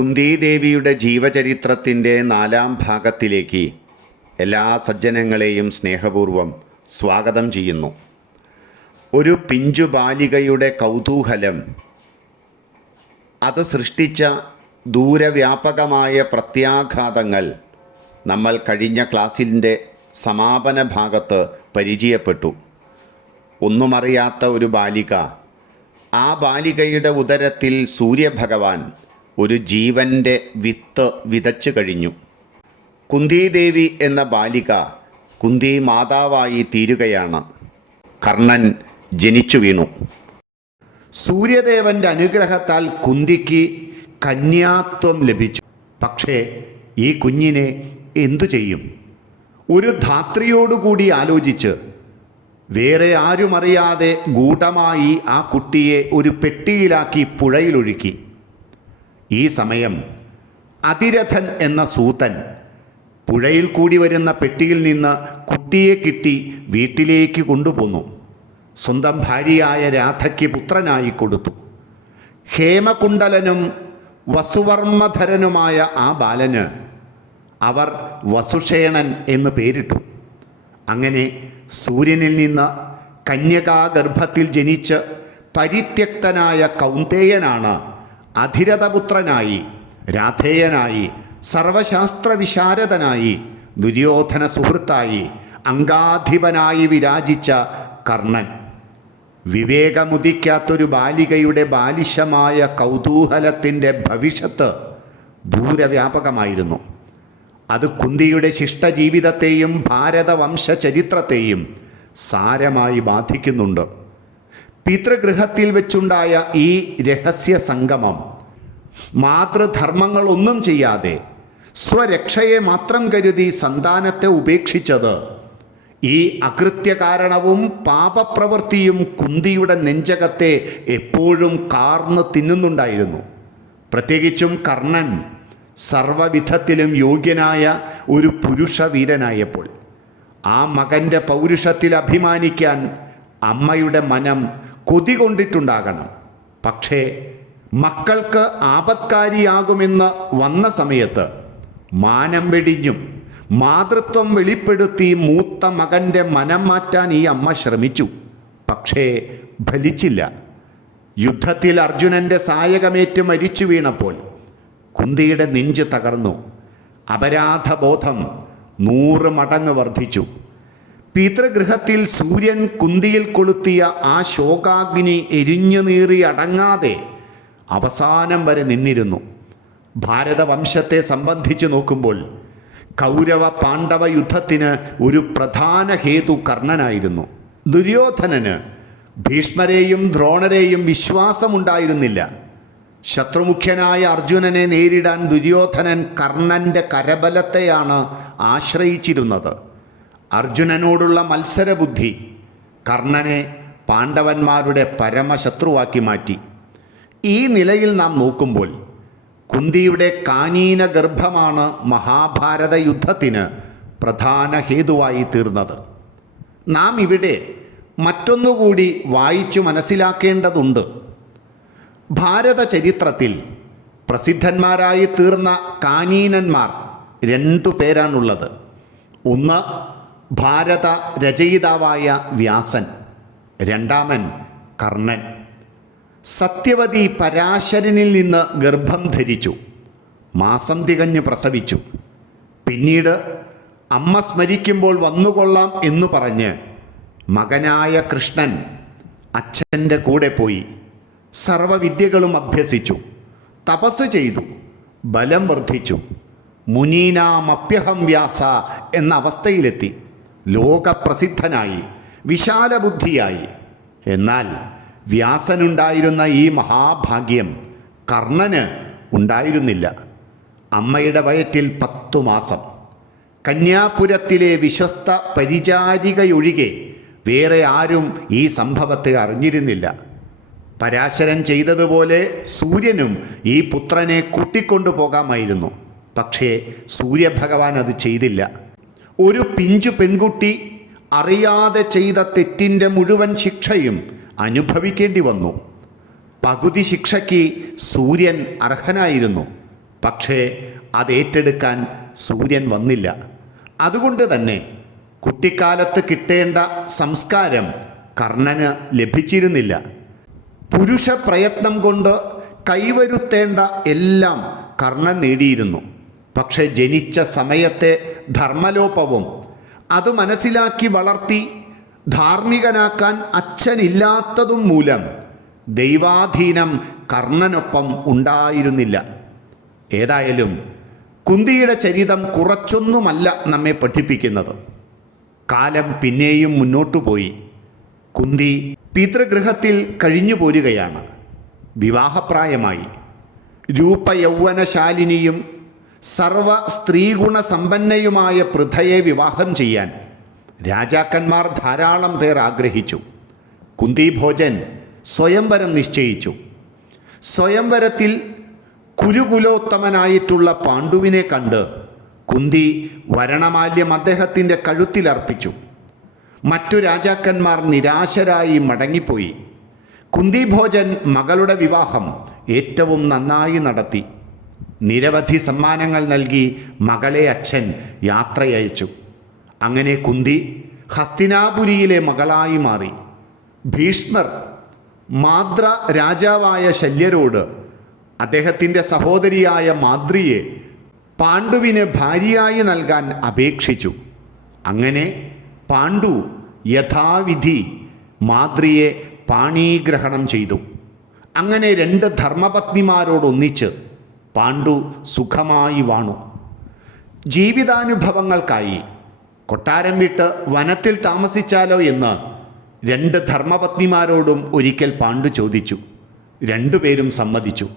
കുന്തിദേവിയുടെ ജീവചരിത്രത്തിന്റെ നാലാം ഭാഗത്തിലേക്ക് എല്ലാ സജ്ജനങ്ങളെയും സ്നേഹപൂർവം സ്വാഗതം ചെയ്യുന്നു. ഒരു പിഞ്ചു ബാലികയുടെ കൗതൂഹലം അത് സൃഷ്ടിച്ച ദൂരവ്യാപകമായ പ്രത്യാഘാതങ്ങൾ നമ്മൾ കഴിഞ്ഞ ക്ലാസ്സിന്റെ സമാപന ഭാഗത്ത് പരിചയപ്പെട്ടു. ഒന്നുമറിയാത്ത ഒരു ബാലിക ആ ബാലികയുടെ ഉദരത്തിൽ സൂര്യഭഗവാൻ ഒരു ജീവന്റെ വിത്ത് വിതച്ചു കഴിഞ്ഞു. കുന്തിദേവി എന്ന ബാലിക കുന്തി മാതാവായി തീരുകയാണ്. കർണൻ ജനിച്ചു വീണു. സൂര്യദേവന്റെ അനുഗ്രഹത്താൽ കുന്തിക്ക് കന്യാത്വം ലഭിച്ചു. പക്ഷേ ഈ കുഞ്ഞിനെ എന്തു ചെയ്യും? ഒരു ധാത്രിയോടുകൂടി ആലോചിച്ച്. വേറെ ആരുമറിയാതെ ഗൂഢമായി ആ കുട്ടിയെ ഒരു പെട്ടിയിലാക്കി പുഴയിലൊഴുക്കി. ഈ സമയം അതിരഥൻ എന്ന സൂതൻ പുഴയിൽ കൂടി വരുന്ന പെട്ടിയിൽ നിന്ന് കുട്ടിയെ കിട്ടി വീട്ടിലേക്ക് കൊണ്ടുപോന്നു. സ്വന്തം ഭാര്യയായ രാധയ്ക്ക് പുത്രനായി കൊടുത്തു. ഹേമകുണ്ടലനും വസുവർമ്മധരനുമായ ആ ബാലന് അവർ വസുഷേണൻ എന്ന് പേരിട്ടു. അങ്ങനെ സൂര്യനിൽ നിന്ന് കന്യകാഗർഭത്തിൽ ജനിച്ച് പരിത്യക്തനായ കൗന്തേയനാണ് അധിരഥപുത്രനായി രാധേയനായി സർവശാസ്ത്ര വിശാരദനായി ദുര്യോധന സുഹൃത്തായി അംഗാധിപനായി വിരാജിച്ച കർണൻ. വിവേകമുദിക്കാത്തൊരു ബാലികയുടെ ബാലിശമായ കൗതൂഹലത്തിന്റെ ഭവിഷ്യത്ത് ദൂരവ്യാപകമായിരുന്നു. അത് കുന്തിയുടെ ശിഷ്ടജീവിതത്തെയും ഭാരതവംശ ചരിത്രത്തെയും സാരമായി ബാധിക്കുന്നുണ്ട്. പിതൃഗൃഹത്തിൽ വെച്ചുണ്ടായ ഈ രഹസ്യ സംഗമം മാതൃധർമ്മങ്ങളൊന്നും ചെയ്യാതെ സ്വരക്ഷയെ മാത്രം കരുതി സന്താനത്തെ ഉപേക്ഷിച്ചത് ഈ അകൃത്യകാരണവും പാപപ്രവൃത്തിയും കുന്തിയുടെ നെഞ്ചകത്തെ എപ്പോഴും കാർന്ന് തിന്നുന്നുണ്ടായിരുന്നു. പ്രത്യേകിച്ചും കർണൻ സർവവിധത്തിലും യോഗ്യനായ ഒരു പുരുഷവീരനായപ്പോൾ. ആ മകന്റെ പൗരുഷത്തിൽ അഭിമാനിക്കാൻ അമ്മയുടെ മനം കൊതി കൊണ്ടിട്ടുണ്ടാകണം. പക്ഷേ മക്കൾക്ക് ആപത്കാരിയാകുമെന്ന് വന്ന സമയത്ത് മാനം വെടിഞ്ഞും മാതൃത്വം വെളിപ്പെടുത്തി മൂത്ത മകന്റെ മനം മാറ്റാൻ ഈ അമ്മ ശ്രമിച്ചു. പക്ഷേ ഫലിച്ചില്ല. യുദ്ധത്തിൽ അർജുനന്റെ സായകമേറ്റ് മരിച്ചു വീണപ്പോൾ കുന്തിയുടെ നെഞ്ച് തകർന്നു. അപരാധബോധം നൂറ് മടങ്ങ് വർദ്ധിച്ചു. പിതൃഗൃഹത്തിൽ സൂര്യൻ കുന്തിയിൽ കൊളുത്തിയ ആ ശോകാഗ്നി എരിഞ്ഞു നീറി അടങ്ങാതെ അവസാനം വരെ നിന്നിരുന്നു. ഭാരതവംശത്തെ സംബന്ധിച്ച് നോക്കുമ്പോൾ കൗരവ പാണ്ഡവ യുദ്ധത്തിന് ഒരു പ്രധാന ഹേതു കർണനായിരുന്നു. ദുര്യോധനന് ഭീഷ്മരെയും ദ്രോണരെയും വിശ്വാസമുണ്ടായിരുന്നില്ല. ശത്രുമുഖ്യനായ അർജുനനെ നേരിടാൻ ദുര്യോധനൻ കർണന്റെ കരബലത്തെയാണ് ആശ്രയിച്ചിരുന്നത്. അർജുനനോടുള്ള മത്സരബുദ്ധി കർണനെ പാണ്ഡവന്മാരുടെ പരമശത്രുവാക്കി മാറ്റി. ഈ നിലയിൽ നാം നോക്കുമ്പോൾ കുന്തിയുടെ കാനീന ഗർഭമാണ് മഹാഭാരത യുദ്ധത്തിന് പ്രധാന ഹേതുവായി തീർന്നത്. നാം ഇവിടെ മറ്റൊന്നുകൂടി വായിച്ചു മനസ്സിലാക്കേണ്ടതുണ്ട്. ഭാരത ചരിത്രത്തിൽ പ്രസിദ്ധന്മാരായി തീർന്ന കാനീനന്മാർ രണ്ടു പേരാണുള്ളത്. ഒന്ന് ഭാരത രചയിതാവായ വ്യാസൻ രണ്ടാമൻ കർണൻ. സത്യവതി പരാശരനിൽ നിന്ന് ഗർഭം ധരിച്ചു മാസം തികഞ്ഞ് പ്രസവിച്ചു. പിന്നീട് അമ്മ സ്മരിക്കുമ്പോൾ വന്നുകൊള്ളാം എന്നു പറഞ്ഞ് മകനായ കൃഷ്ണൻ അച്ഛന്റെ കൂടെ പോയി സർവവിദ്യകളും അഭ്യസിച്ചു തപസ് ചെയ്തു ബലം വർദ്ധിച്ചു. മുനീനാമപ്യഹം വ്യാസ എന്ന അവസ്ഥയിലെത്തി. ലോകപ്രസിദ്ധനായി വിശാലബുദ്ധിയായി. എന്നാൽ വ്യാസനുണ്ടായിരുന്ന ഈ മഹാഭാഗ്യം കർണന് ഉണ്ടായിരുന്നില്ല. അമ്മയുടെ വയറ്റിൽ പത്തു മാസം. കന്യാപുരത്തിലെ വിശ്വസ്ത പരിചാരികയൊഴികെ വേറെ ആരും ഈ സംഭവത്തെ അറിഞ്ഞിരുന്നില്ല. പരാശരൻ ചെയ്തതുപോലെ സൂര്യനും ഈ പുത്രനെ കൂട്ടിക്കൊണ്ടു പോകാമായിരുന്നു പക്ഷേ സൂര്യഭഗവാൻ അത് ചെയ്തില്ല. ഒരു പിഞ്ചു പെൺകുട്ടി അറിയാതെ ചെയ്ത തെറ്റിന്റെ മുഴുവൻ ശിക്ഷയും അനുഭവിക്കേണ്ടി വന്നു. പകുതി ശിക്ഷയ്ക്ക് സൂര്യൻ അർഹനായിരുന്നു. പക്ഷേ അത് ഏറ്റെടുക്കാൻ സൂര്യൻ വന്നില്ല. അതുകൊണ്ട് തന്നെ കുട്ടിക്കാലത്ത് കിട്ടേണ്ട സംസ്കാരം കർണന് ലഭിച്ചിരുന്നില്ല. പുരുഷ പ്രയത്നം കൊണ്ട് കൈവരുത്തേണ്ട എല്ലാം കർണൻ നേടിയിരുന്നു. പക്ഷെ ജനിച്ച സമയത്തെ ധർമ്മലോപവും അത് മനസ്സിലാക്കി വളർത്തി ധാർമ്മികനാക്കാൻ അച്ഛനില്ലാത്തതും മൂലം ദൈവാധീനം കർണനൊപ്പം ഉണ്ടായിരുന്നില്ല. ഏതായാലും കുന്തിയുടെ ചരിതം കുറച്ചൊന്നുമല്ല നമ്മെ പഠിപ്പിക്കുന്നത്. കാലം പിന്നെയും മുന്നോട്ടു പോയി. കുന്തി പിതൃഗൃഹത്തിൽ കഴിഞ്ഞു പോരുകയാണ്. വിവാഹപ്രായമായി. രൂപയൗവനശാലിനിയും സർവ സ്ത്രീഗുണ സമ്പന്നയുമായ പൃഥയെ വിവാഹം ചെയ്യാൻ രാജാക്കന്മാർ ധാരാളം പേർ ആഗ്രഹിച്ചു. കുന്തിഭോജൻ സ്വയംവരം നിശ്ചയിച്ചു. സ്വയംവരത്തിൽ കുരുകുലോത്തമനായിട്ടുള്ള പാണ്ഡുവിനെ കണ്ട് കുന്തി വരണമാല്യം അദ്ദേഹത്തിന്റെ കഴുത്തിലർപ്പിച്ചു മറ്റു രാജാക്കന്മാർ നിരാശരായി മടങ്ങിപ്പോയി. കുന്തിഭോജൻ മകളുടെ വിവാഹം ഏറ്റവും നന്നായി നടത്തി. നിരവധി സമ്മാനങ്ങൾ നൽകി മകളെ അച്ഛൻ യാത്രയയച്ചു. അങ്ങനെ കുന്തി ഹസ്തിനാപുരിയിലെ മകളായി മാറി. ഭീഷ്മർ മാദ്ര രാജാവായ ശല്യരോട് അദ്ദേഹത്തിന്റെ സഹോദരിയായ മാദ്രിയെ പാണ്ഡുവിന് ഭാര്യയായി നൽകാൻ അപേക്ഷിച്ചു. അങ്ങനെ പാണ്ഡു യഥാവിധി മാദ്രിയെ പാണീഗ്രഹണം ചെയ്തു. അങ്ങനെ രണ്ട് ധർമ്മപത്നിമാരോടൊന്നിച്ച് പാണ്ഡു സുഖമായി വാണു. ജീവിതാനുഭവങ്ങൾക്കായി കൊട്ടാരം വിട്ട് വനത്തിൽ താമസിച്ചാലോ എന്ന് രണ്ട് ധർമ്മപത്നിമാരോടും ഒരിക്കൽ പാണ്ഡു ചോദിച്ചു. രണ്ടുപേരും സമ്മതിച്ചു.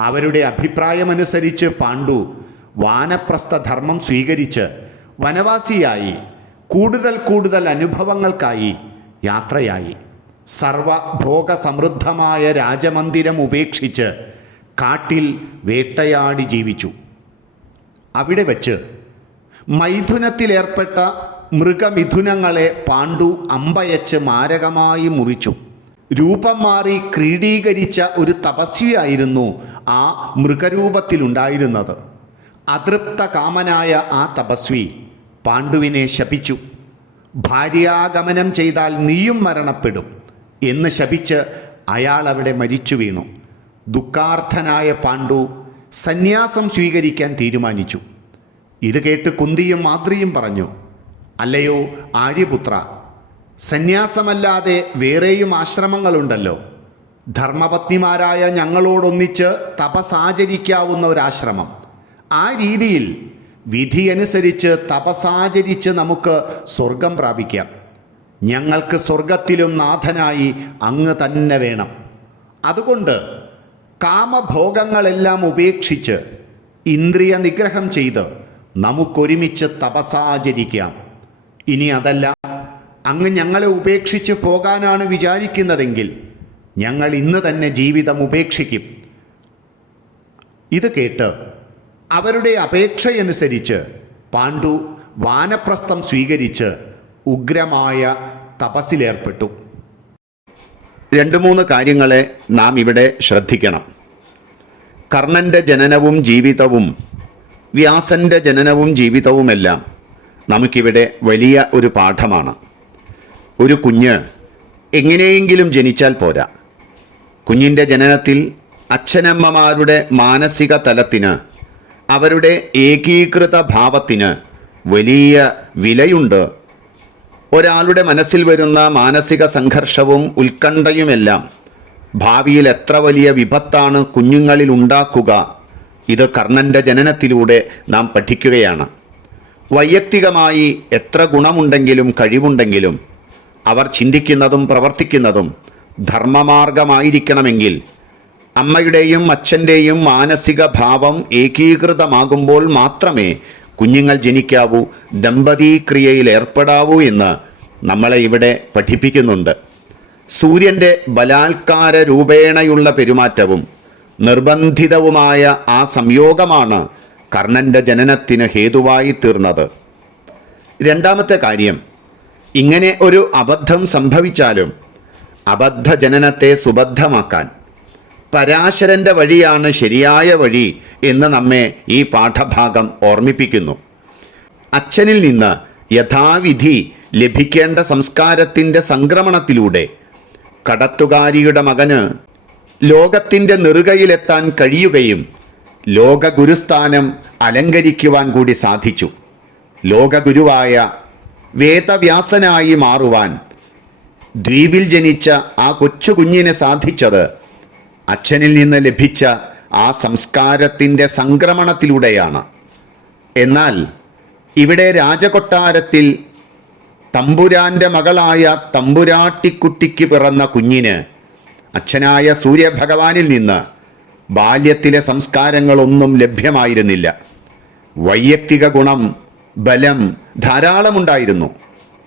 അവരുടെ അഭിപ്രായമനുസരിച്ച് പാണ്ഡു വാനപ്രസ്ഥ ധർമ്മം സ്വീകരിച്ച് വനവാസിയായി കൂടുതൽ കൂടുതൽ അനുഭവങ്ങൾക്കായി യാത്രയായി. സർവഭോഗസമൃദ്ധമായ രാജമന്ദിരം ഉപേക്ഷിച്ച് കാട്ടിൽ വേട്ടയാടി ജീവിച്ചു. അവിടെ വച്ച് മൈഥുനത്തിലേർപ്പെട്ട മൃഗമിഥുനങ്ങളെ പാണ്ഡു അമ്പയച്ച് മാരകമായി മുറിച്ചു. രൂപം മാറി ക്രീഡീകരിച്ച ഒരു തപസ്വിയായിരുന്നു ആ മൃഗരൂപത്തിലുണ്ടായിരുന്നത്. അതൃപ്ത കാമനായ ആ തപസ്വി പാണ്ഡുവിനെ ശപിച്ചു. ഭാര്യാഗമനം ചെയ്താൽ നീയും മരണപ്പെടും എന്ന് ശപിച്ച് അയാൾ അവിടെ മരിച്ചു വീണു. ദുഃഖാർത്ഥനായ പാണ്ഡു സന്യാസം സ്വീകരിക്കാൻ തീരുമാനിച്ചു. ഇത് കേട്ട് കുന്തിയും മാതൃയും പറഞ്ഞു അല്ലയോ ആര്യപുത്ര സന്യാസമല്ലാതെ വേറെയും ആശ്രമങ്ങളുണ്ടല്ലോ. ധർമ്മപത്നിമാരായ ഞങ്ങളോടൊന്നിച്ച് തപസാചരിക്കാവുന്ന ഒരാശ്രമം. ആ രീതിയിൽ വിധിയനുസരിച്ച് തപസാചരിച്ച് നമുക്ക് സ്വർഗം പ്രാപിക്കാം. ഞങ്ങൾക്ക് സ്വർഗത്തിലും നാഥനായി അങ്ങ് തന്നെ വേണം. അതുകൊണ്ട് കാമഭോഗങ്ങളെല്ലാം ഉപേക്ഷിച്ച് ഇന്ദ്രിയ നിഗ്രഹം ചെയ്ത് നമുക്കൊരുമിച്ച് തപസാചരിക്കാം ഇനി അതല്ല അങ്ങ് ഞങ്ങളെ ഉപേക്ഷിച്ച് പോകാനാണ് വിചാരിക്കുന്നതെങ്കിൽ ഞങ്ങൾ ഇന്ന് തന്നെ ജീവിതം ഉപേക്ഷിക്കും. ഇത് കേട്ട് അവരുടെ അപേക്ഷയനുസരിച്ച് പാണ്ഡു വാനപ്രസ്ഥം സ്വീകരിച്ച് ഉഗ്രമായ തപസ്സിലേർപ്പെട്ടു. രണ്ട് മൂന്ന് കാര്യങ്ങളെ നാം ഇവിടെ ശ്രദ്ധിക്കണം. കർണന്റെ ജനനവും ജീവിതവും വ്യാസന്റെ ജനനവും ജീവിതവുമെല്ലാം നമുക്കിവിടെ വലിയ ഒരു പാഠമാണ്. ഒരു കുഞ്ഞ് എങ്ങനെയെങ്കിലും ജനിച്ചാൽ പോരാ. കുഞ്ഞിന്റെ ജനനത്തിൽ അച്ഛനമ്മമാരുടെ മാനസിക തലത്തിന് അവരുടെ ഏകീകൃത ഭാവത്തിന് വലിയ വിലയുണ്ട് ഒരാളുടെ മനസ്സിൽ വരുന്ന മാനസിക സംഘർഷവും ഉത്കണ്ഠയുമെല്ലാം ഭാവിയിൽ എത്ര വലിയ വിപത്താണ് കുഞ്ഞുങ്ങളിൽ ഉണ്ടാക്കുക ഇത് കർണന്റെ ജനനത്തിലൂടെ നാം പഠിക്കുകയാണ്. വൈയക്തികമായി എത്ര ഗുണമുണ്ടെങ്കിലും കഴിവുണ്ടെങ്കിലും അവർ ചിന്തിക്കുന്നതും പ്രവർത്തിക്കുന്നതും ധർമ്മമാർഗമായിരിക്കണമെങ്കിൽ അമ്മയുടെയും അച്ഛന്റെയും മാനസിക ഭാവം ഏകീകൃതമാകുമ്പോൾ മാത്രമേ കുഞ്ഞുങ്ങൾ ജനിക്കാവൂ ദമ്പതീക്രിയയിൽ ഏർപ്പെടാവൂ എന്ന് നമ്മളെ ഇവിടെ പഠിപ്പിക്കുന്നുണ്ട്. സൂര്യന്റെ ബലാത്കാര രൂപേണയുള്ള പെരുമാറ്റവും നിർബന്ധിതവുമായ ആ സംയോഗമാണ് കർണന്റെ ജനനത്തിന് ഹേതുവായി തീർന്നത്. രണ്ടാമത്തെ കാര്യം ഇങ്ങനെ ഒരു അബദ്ധം സംഭവിച്ചാലും അബദ്ധ ജനനത്തെ സുബദ്ധമാക്കാൻ പരാശരന്റെ വഴിയാണ് ശരിയായ വഴി എന്ന് നമ്മെ ഈ പാഠഭാഗം ഓർമ്മിപ്പിക്കുന്നു. അച്ഛനിൽ നിന്ന് യഥാവിധി ലഭിക്കേണ്ട സംസ്കാരത്തിന്റെ സംക്രമണത്തിലൂടെ കടത്തുകാരിയുടെ മകന് ലോകത്തിന്റെ നെറുകയിലെത്താൻ കഴിയുകയും ലോകഗുരുസ്ഥാനം അലങ്കരിക്കുവാൻ കൂടി സാധിച്ചു. ലോകഗുരുവായ വേദവ്യാസനായി മാറുവാൻ ദ്വീപിൽ ജനിച്ച ആ കൊച്ചു കുഞ്ഞിനെ സാധിച്ചത് അച്ഛനിൽ നിന്ന് ലഭിച്ച ആ സംസ്കാരത്തിന്റെ സംക്രമണത്തിലൂടെയാണ്. എന്നാൽ ഇവിടെ രാജകൊട്ടാരത്തിൽ തമ്പുരാന്റെ മകളായ തമ്പുരാട്ടിക്കുട്ടിക്ക് പിറന്ന കുഞ്ഞിന് അച്ഛനായ സൂര്യഭഗവാനിൽ നിന്ന് ബാല്യത്തിലെ സംസ്കാരങ്ങളൊന്നും ലഭ്യമായിരുന്നില്ല. വൈയക്തിക ഗുണം ബലം ധാരാളമുണ്ടായിരുന്നു.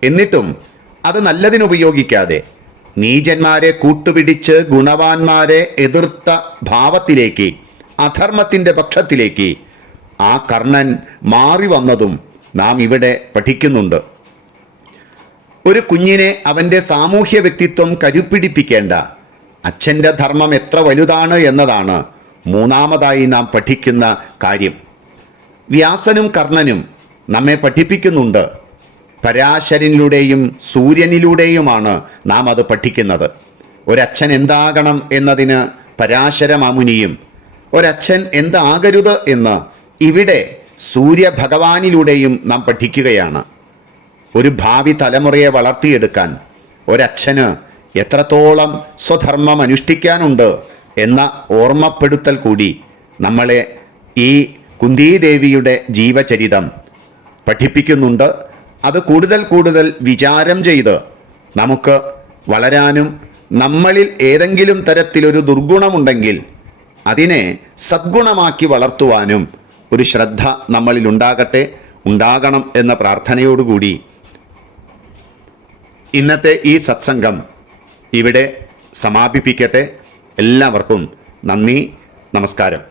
എന്നിട്ടും അത് നല്ലതിനുപയോഗിക്കാതെ നീചന്മാരെ കൂട്ടുപിടിച്ച് ഗുണവാന്മാരെ എതിർത്ത ഭാവത്തിലേക്ക് അധർമ്മത്തിന്റെ പക്ഷത്തിലേക്ക് ആ കർണൻ മാറി വന്നതും നാം ഇവിടെ പഠിക്കുന്നുണ്ട്. ഒരു കുഞ്ഞിനെ അവന്റെ സാമൂഹ്യ വ്യക്തിത്വം കരുപ്പിടിപ്പിക്കേണ്ട അച്ഛന്റെ ധർമ്മം എത്ര വലുതാണ് എന്നതാണ് മൂന്നാമതായി നാം പഠിക്കുന്ന കാര്യം. വ്യാസനും കർണനും നമ്മെ പഠിപ്പിക്കുന്നുണ്ട്. പരാശരനിലൂടെയും സൂര്യനിലൂടെയുമാണ് നാം അത് പഠിക്കുന്നത്. ഒരച്ഛൻ എന്താകണം എന്നതിന് പരാശരമാമുനിയും ഒരച്ഛൻ എന്താകരുത് എന്ന് ഇവിടെ സൂര്യഭഗവാനിലൂടെയും നാം പഠിക്കുകയാണ്. ഒരു ഭാവി തലമുറയെ വളർത്തിയെടുക്കാൻ ഒരച്ഛന് എത്രത്തോളം സ്വധർമ്മം അനുഷ്ഠിക്കാനുണ്ട് എന്ന ഓർമ്മപ്പെടുത്തൽ കൂടി നമ്മളെ ഈ കുന്തിദേവിയുടെ ജീവചരിതം പഠിപ്പിക്കുന്നുണ്ട്. അത് കൂടുതൽ കൂടുതൽ വിചാരം ചെയ്ത് നമുക്ക് വളരാനും നമ്മളിൽ ഏതെങ്കിലും തരത്തിലൊരു ദുർഗുണമുണ്ടെങ്കിൽ അതിനെ സദ്ഗുണമാക്കി വളർത്തുവാനും ഒരു ശ്രദ്ധ നമ്മളിൽ ഉണ്ടാകട്ടെ ഉണ്ടാകണം എന്ന പ്രാർത്ഥനയോടുകൂടി ഇന്നത്തെ ഈ സത്സംഗം ഇവിടെ സമാപിപ്പിക്കട്ടെ. എല്ലാവർക്കും നന്ദി നമസ്കാരം.